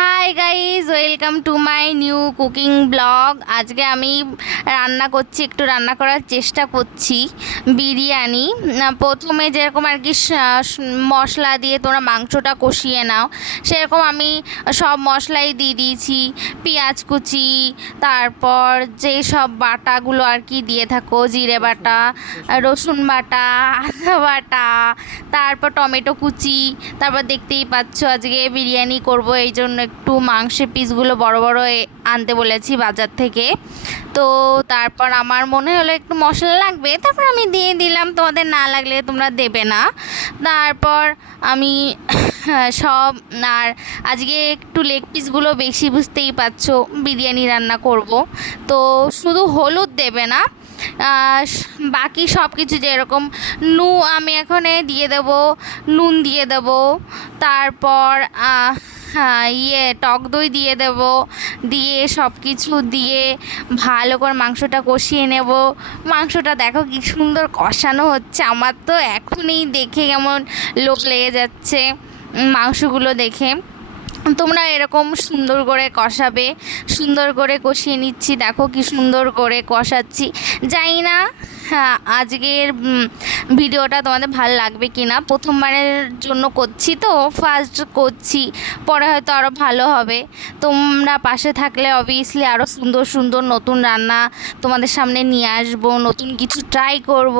Hi guys, welcome to my new cooking blog. আজকে আমি রান্না করছি, একটু রান্না করার চেষ্টা করছি বিরিয়ানি। প্রথমে যেরকম আর কি মশলা দিয়ে তোমরা মাংসটা কষিয়ে নাও, সেরকম আমি সব মশলাই দিয়ে দিয়েছি। পেঁয়াজ কুচি, তারপর যে সব বাটাগুলো আর কি দিয়ে থাকো, জিরে বাটা, রসুন বাটা, আদা বাটা, তারপর টমেটো কুচি। তারপর দেখতেই পাচ্ছ আজকে বিরিয়ানি করব, এই জন্য একটু মাংসের পিসগুলো বড় বড় আনতে বলেছি বাজার থেকে। তো তারপর আমার মনে হলো একটু মশলা লাগবে, তারপর আমি দিয়ে দিলাম, তোমাদের না লাগলে তোমরা দেবে না। তারপর আমি সব, আর আজকে একটু লেগ পিসগুলো বেশি, বুঝতেই পারছো বিরিয়ানি রান্না করব। তো শুধু হলুদ দেবে না, বাকি সব কিছু যেরকম আমি এখানে দিয়ে দেবো, নুন দিয়ে দেবো, তারপর টক দই দিয়ে দেব, দিয়ে সব কিছু দিয়ে ভালো করে মাংসটা কষিয়ে নেব। মাংসটা দেখো কি সুন্দর কষানো হচ্ছে, আমার তো এখনই দেখে কেমন লোভ লেগে যাচ্ছে মাংসগুলো দেখে। তোমরা এরকম সুন্দর করে কষাবে, সুন্দর করে কষিয়ে নিচ্ছি, দেখো কি সুন্দর করে কষাচ্ছি। জানি না আজকের ভিডিওটা তোমাদের ভালো লাগবে কি না, প্রথমবারের জন্য করছি তো, ফার্স্ট করছি, পরে হয়তো আরও ভালো হবে। তোমরা পাশে থাকলে অবভিয়াসলি আরও সুন্দর সুন্দর নতুন রান্না তোমাদের সামনে নিয়ে আসবো, নতুন কিছু ট্রাই করব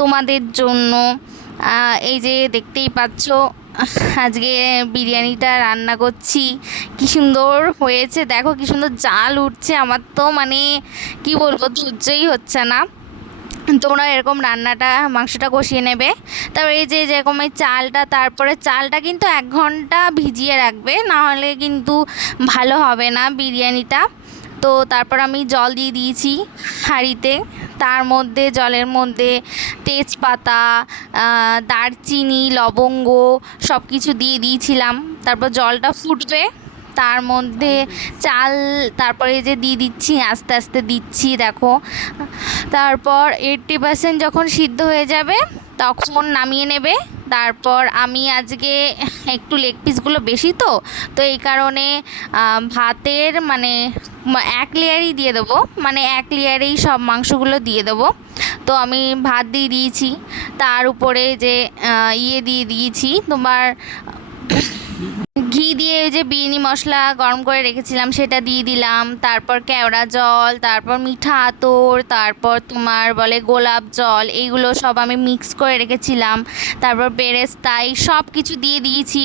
তোমাদের জন্য। এই যে দেখতেই পাচ্ছ আজকে বিরিয়ানিটা রান্না করছি, কি সুন্দর হয়েছে, দেখো কি সুন্দর জাল উঠছে, আমার তো মানে কি বলবো, ধৈর্যই হচ্ছে না। তোমরা এরকম রান্নাটা মাংসটা কষিয়ে নেবে। তারপর এই যে যেরকম এই চালটা, তারপরে চালটা কিন্তু 1 ঘন্টা ভিজিয়ে রাখবে, নাহলে কিন্তু ভালো হবে না বিরিয়ানিটা। তো তারপর আমি জল দিয়ে দিয়েছি হাঁড়িতে, তার মধ্যে জলের মধ্যে তেজপাতা, দারচিনি, লবঙ্গ সব কিছু দিয়ে দিয়েছিলাম। তারপর জলটা ফুটবে, তার মধ্যে চাল তারপরে যে দিয়ে দিচ্ছি, আস্তে আস্তে দিচ্ছি দেখো। তারপর 80% যখন সিদ্ধ হয়ে যাবে তখন নামিয়ে নেবে। তারপর আমি আজকে একটু লেগ পিসগুলো বেশি, তো এই কারণে ভাতের মানে 1 লেয়ারই দিয়ে দেবো, মানে 1 লেয়ারেই সব মাংসগুলো দিয়ে দেবো। তো আমি ভাত দিয়ে দিয়েছি, তার উপরে যে দিয়ে দিয়েছি তোমার ঘি দিয়ে, যে বিরিয়ানি মশলা গরম করে রেখেছিলাম সেটা দিয়ে দিলাম। তারপর কেওড়া জল, তারপর মিঠা আতর, তারপর তোমার বলে গোলাপ জল, এইগুলো সব আমি মিক্স করে রেখেছিলাম। তারপর বেরেস্তা, সব কিছু দিয়ে দিয়েছি।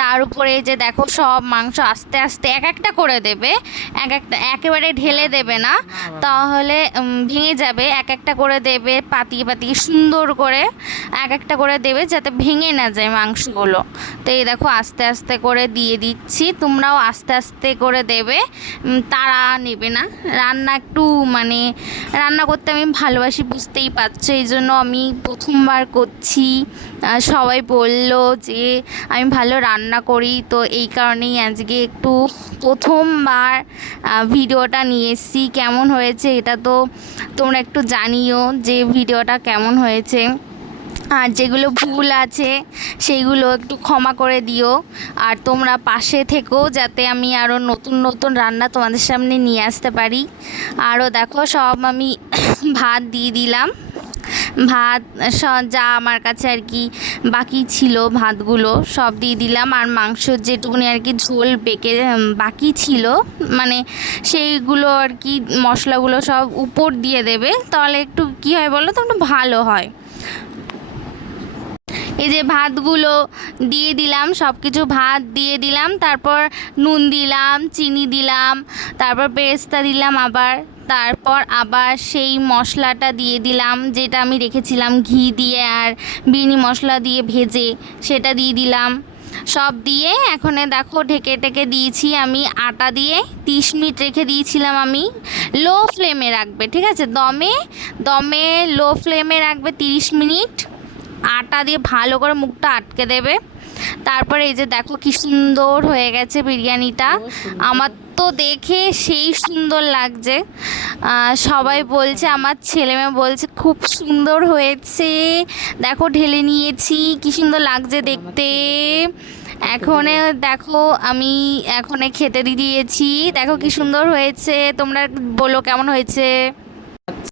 তার উপরে যে দেখো সব মাংস আস্তে আস্তে এক একটা করে দেবে, একেবারে ঢেলে দেবে না, তাহলে ভেঙে যাবে। এক একটা করে দেবে, পাতিয়ে পাতিয়ে সুন্দর করে এক একটা করে দেবে, যাতে ভেঙে না যায় মাংসগুলো। তো এই দেখো আস্তে আস্তে করে দিয়ে দিচ্ছি, তোমরাও আস্তে আস্তে করে দেবে, তাড়া নেবে না। রান্না একটু মানে রান্না করতে আমি ভালোবাসি, বুঝতেই পারছো, এই জন্য আমি প্রথমবার করছি। সবাই বলল যে আমি ভালো রান্না করি, তো এই কারণেই আজকে একটু প্রথমবার ভিডিওটা নিয়ে এসেছি। কেমন হয়েছে এটা তো তোমরা একটু জানিও যে ভিডিওটা কেমন হয়েছে, আর যেগুলো ভুল আছে সেইগুলো একটু ক্ষমা করে দিও। আর তোমরা পাশে থেকো, যাতে আমি আরও নতুন নতুন রান্না তোমাদের সামনে নিয়ে আসতে পারি। আরও দেখো সব আমি ভাত দিয়ে দিলাম, ভাত যা আমার কাছে আর কি বাকি ছিল ভাতগুলো সব দিয়ে দিলাম। আর মাংস যেটুকুনি আর কি ঝোল বাকি ছিল, মানে সেইগুলো আর কি মশলাগুলো সব উপর দিয়ে দেবে, তাহলে একটু কী হয় বলো তো, একটু ভালো হয়। এই যে ভাতগুলো দিয়ে দিলাম, সব কিছু ভাত দিয়ে দিলাম, তারপর নুন দিলাম, চিনি দিলাম, তারপর বেরেস্তা দিলাম আবার, তারপর আবার সেই মশলাটা দিয়ে দিলাম যেটা আমি রেখেছিলাম ঘি দিয়ে আর বিরিয়ানি মশলা দিয়ে ভেজে, সেটা দিয়ে দিলাম। সব দিয়ে এখন দেখো ঢেকে টেকে দিয়েছি আমি আটা দিয়ে। 30 মিনিট রেখে দিয়েছিলাম আমি, লো ফ্লেমে রাখবে, ঠিক আছে, দমে লো ফ্লেমে রাখবে 30 মিনিট। আটা দিয়ে ভালো করে মুখটা আটকে দেবে। তারপরে এই যে দেখো কি সুন্দর হয়ে গেছে বিরিয়ানিটা, আমার তো দেখে সেই সুন্দর লাগছে। সবাই বলছে, আমার ছেলেমেয়ে বলছে খুব সুন্দর হয়েছে, দেখো ঢেলে নিয়েছি, কি সুন্দর লাগছে দেখতে। এখন দেখো আমি এখন খেতে দিয়েছি, দেখো কি সুন্দর হয়েছে, তোমরা বলো কেমন হয়েছে।